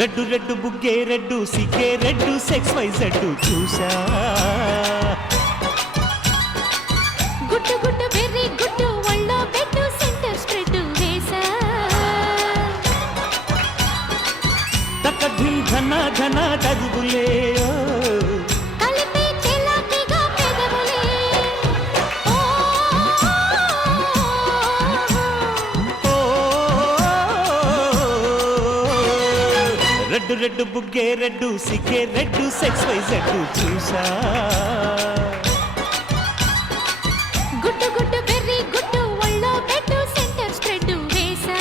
Red red బుగ్గే red సిగ్గే red sex Y Z చూసా. గుట్టు గుట్టు వెర్రి గుట్టు ఒళ్ళో పెట్టు సెంటర్ స్ప్రెడ్ వేసా. తక్క ధిమ్ ధన ధన తరుగులే కలిపి తెలాకిగా పెదవులే. రెడ్డు రెడ్డు బుగ్గే రెడ్డు సిగ్గే రెడ్డు సెక్స్ వై జెడ్డు చూసా. గుట్టు గుట్టు వెర్రి గుట్టు ఒళ్ళో పెట్టు సెంటర్ స్ప్రెడ్ వేసా.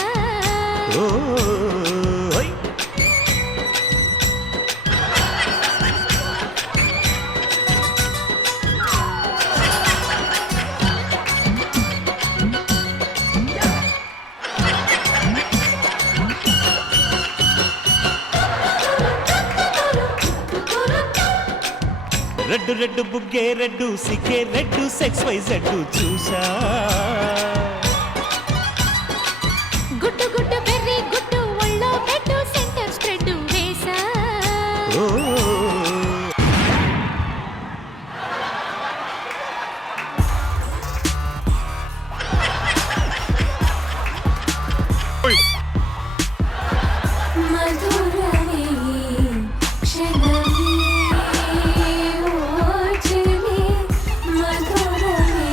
రెడ్డు రెడ్డు బుగ్గే రెడ్డు సిగ్గే రెడ్డు సెక్స్ వై జెడ్డు చూసా. గుట్టు గుట్టు వెర్రి గుట్టు ఒళ్ళో పెట్టు సెంటర్ స్ప్రెడ్ వేసా. మధురమే క్షణమే ఓచలే. మధురమే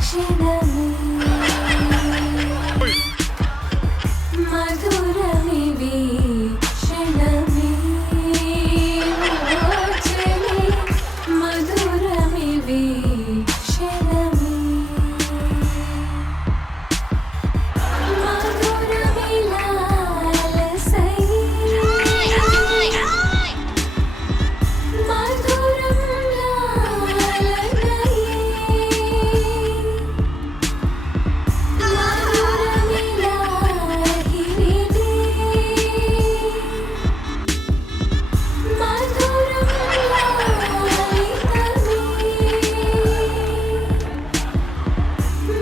క్షణమే మధురమే క్షణమే ఓచలే. మధురమే క్షణమే మధురమే లాలసై. మధురం లాలనై. మధురమే లాహిరిదే. మధురం లాలితమే.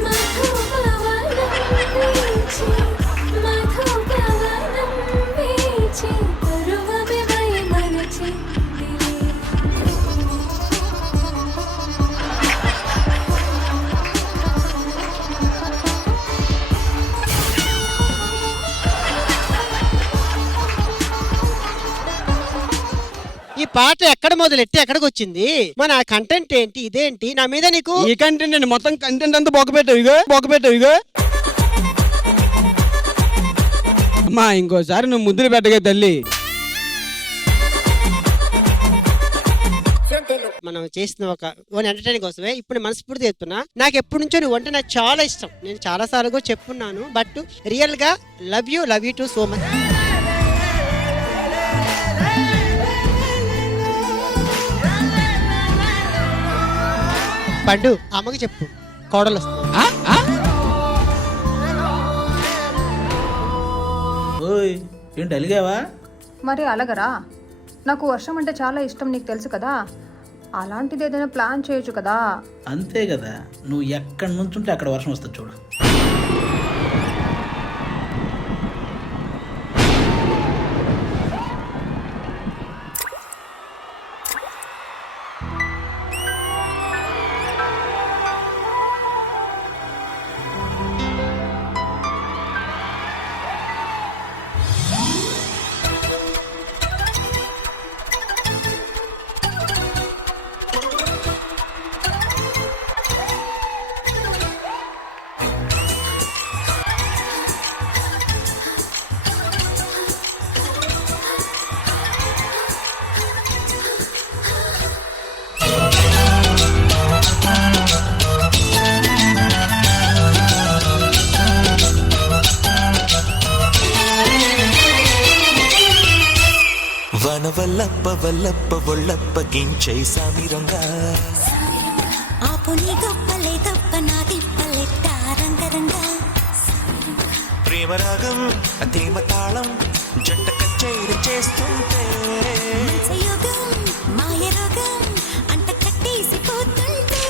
మధుపవనం వీచి మధుపవనం వీచి పరువమే వై మనచి. ఈ పాట ఎక్కడ మొదలెట్టి ఎక్కడికి వచ్చింది? మన కంటెంట్ ఏంటి? ఇదేంటి నా మీద నీకు? ఈ కంటెంట్ అండి, మొత్తం కంటెంట్ అంతా బొక్కపెట్టావు ఇగో. అమ్మా ఇంకోసారి నువ్వు ముద్దులు పెట్టగా తల్లి. మనం చేసిన ఒక ఎంటర్టైనింగ్ కోసమే ఇప్పుడు మనస్ఫూర్తి చెప్తున్నా. నాకు ఎప్పటి నుంచో నువ్వు అంటే నాకు చాలా ఇష్టం. నేను చాలా సార్లు కూడా చెప్పున్నాను. బట్ రియల్ గా love you to so much. పండు అమ్మకి చెప్పు, కోడలు వస్తుంది. ఓయ్ ఏంటి అలిగావా? మరి అలగరా? నాకు వర్షం అంటే చాలా ఇష్టం, నీకు తెలుసు కదా. అలాంటిది ఏదైనా ప్లాన్ చేయొచ్చు కదా. అంతే కదా, నువ్వు ఎక్కడి నుంచి ఉంటే అక్కడ వర్షం వస్తుంది చూడు. వల్లప్ప వల్లప్ప ఒళ్ళప్ప గించై సామిరంగా ఆపుని గొప్పలే తప్ప నా తిప్పలెట్ట రంగరంగా ప్రేమరాగం అతీమ తాళం జంట కచేరి చేస్తుంటే యోగం మాయ రోగం అంట కట్టేసిపోతుంటే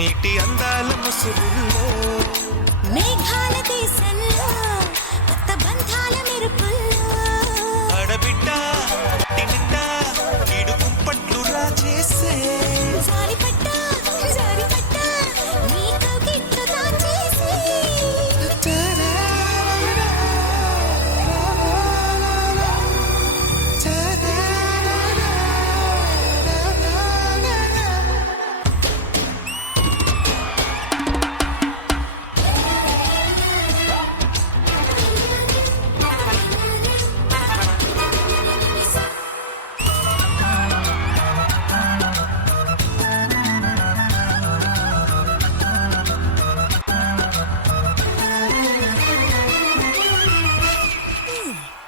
నీటి అందాల ముసుగుల్లో మేఘాల దేశంలో కొత్త బంధాల మెరుపుల్లో ఆడబిడ్డ నిండా కీడు కుంపట్లు రాచేసే జారిపట్టా నీకు గిట్టు దాచేసి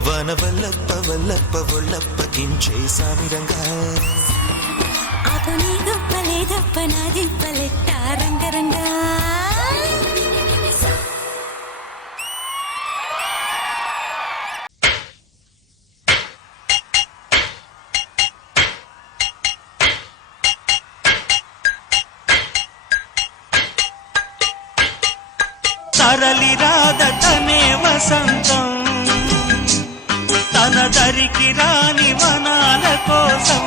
వనవల్లప్ప వల్లప్ప ఒళ్ళప్పగించే సామిరంగా అతు నీ గొప్పలేదప్ప నా దింపలెట్ట రంగరంగా తరలి రాదతనే వసంతం తన దరికి రాని వనాల కోసం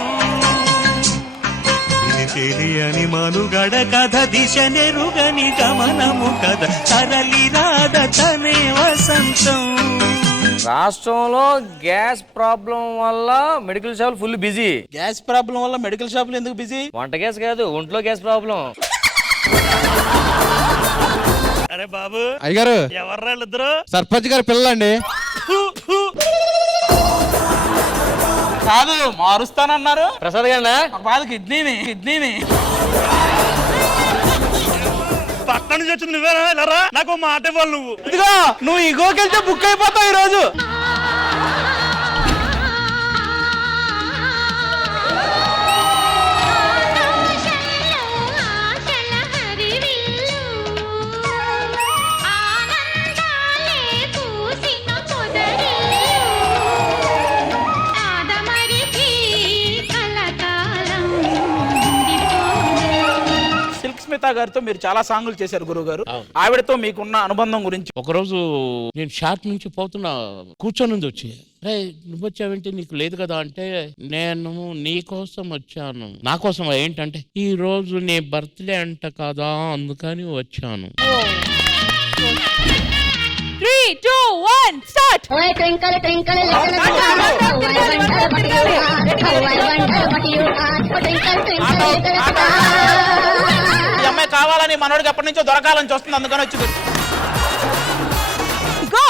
ఇది తెలియని మనుగడ కథ దిశ నెరుగని గమనము కథ తరలి రాదతనే వసంతం. రాష్ట్రంలో గ్యాస్ ప్రాబ్లం వల్ల మెడికల్ షాపులు ఫుల్ బిజీ. గ్యాస్ ప్రాబ్లం వల్ల మెడికల్ షాపులు ఎందుకు బిజీ? వంట గ్యాస్ కాదు, ఒంట్లో గ్యాస్ ప్రాబ్లం. అరే బాబు అయ్యగారు, ఎవర్రాళ్ళిద్దరు? సర్పంచ్ గారి పిల్లలండి. కాదు, మారుస్తానన్నారు. ప్రసాద్ గారినా? బాధ కిడ్నీని పక్కన నుంచి వచ్చింది నువ్వేనా? వెళ్ళరా, నాకు మాట ఇవ్వాలి నువ్వు. ఇదిగో నువ్వు ఇగోకెళ్తే బుక్ అయిపోతావు ఈ రోజు. స్మితా గారితో మీరు చాలా సాంగులు చేశారు గురువు గారు. ఆవిడతో మీకున్న అనుబంధం గురించి. ఒకరోజు నేను షాప్ నుంచి పోతున్నా, కూర్చొని వచ్చి, రే నువ్వు వచ్చావంటే నీకు లేదు కదా అంటే, నేను నీ కోసం వచ్చాను. నా కోసం ఏంటంటే, ఈ రోజు నీ బర్త్డే అంట కదా అందుకని వచ్చాను. 3, 2, 1 స్టార్ట్. ఈ అమ్మాయి కావాలని మనోడికి ఎప్పటి నుంచో దొరకాలని చూస్తుంది, అందుకని వచ్చింది. గో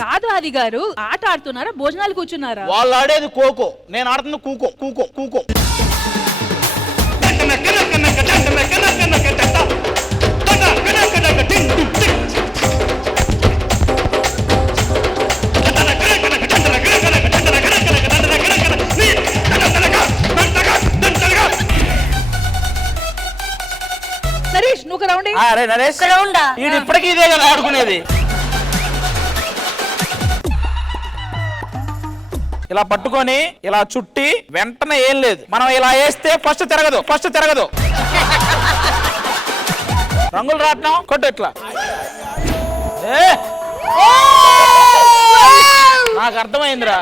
కాదు ఆది గారు, ఆట ఆడుతున్నారా భోజనాలు కూర్చున్నారా? వాళ్ళు ఆడేది కోకో, నేను ఆడుతుంది కూకో కూకో కూకో. నరేష్ నువ్వు రౌండ్ అరే నరేష్, వీడు ఇప్పటికీ ఇదే కదా ఆడుకునేది. ఇలా పట్టుకొని ఇలా చుట్టి వెంటనే ఏం లేదు, మనం ఇలా వేస్తే ఫస్ట్ తిరగదు. రంగులు రాట్నం కొట్టు ఇట్లా. నాకు అర్థమైందిరా.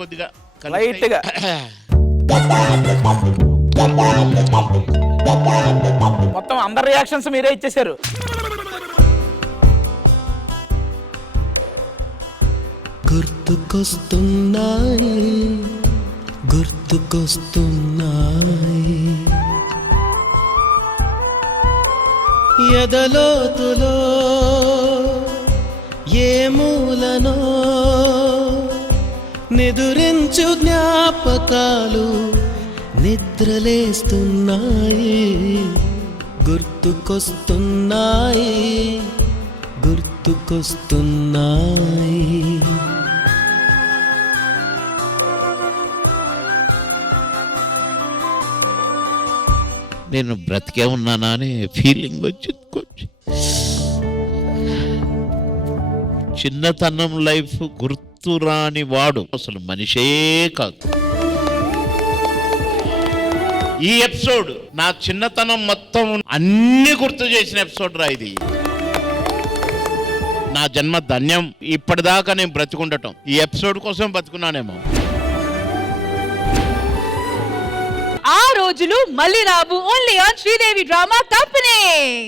కొద్దిగా లైట్ గా మొత్తం అందరి రియాక్షన్స్ మీరే ఇచ్చేసారు. గుర్తుకొస్తున్నాయి ఎదలోతులో ఏ మూలనో నిదురించు జ్ఞాపకాలు నిద్రలేస్తున్నాయి గుర్తుకొస్తున్నాయి గుర్తుకొస్తున్నాయి. నేను బ్రతికే ఉన్నానా అనే ఫీలింగ్ వచ్చింది కొంచెం. చిన్నతనం లైఫ్ గుర్తురాని వాడు అసలు మనిషే కాదు. ఈ ఎపిసోడ్ నా చిన్నతనం మొత్తం అన్ని గుర్తు చేసిన ఎపిసోడ్ రా ఇది. నా జన్మ ధన్యం. ఇప్పటిదాకా నేను బ్రతికుండటం ఈ ఎపిసోడ్ కోసం బతుకున్నానేమో. ఆ రోజులు మళ్ళీ రావు. Only on Sridevi drama company.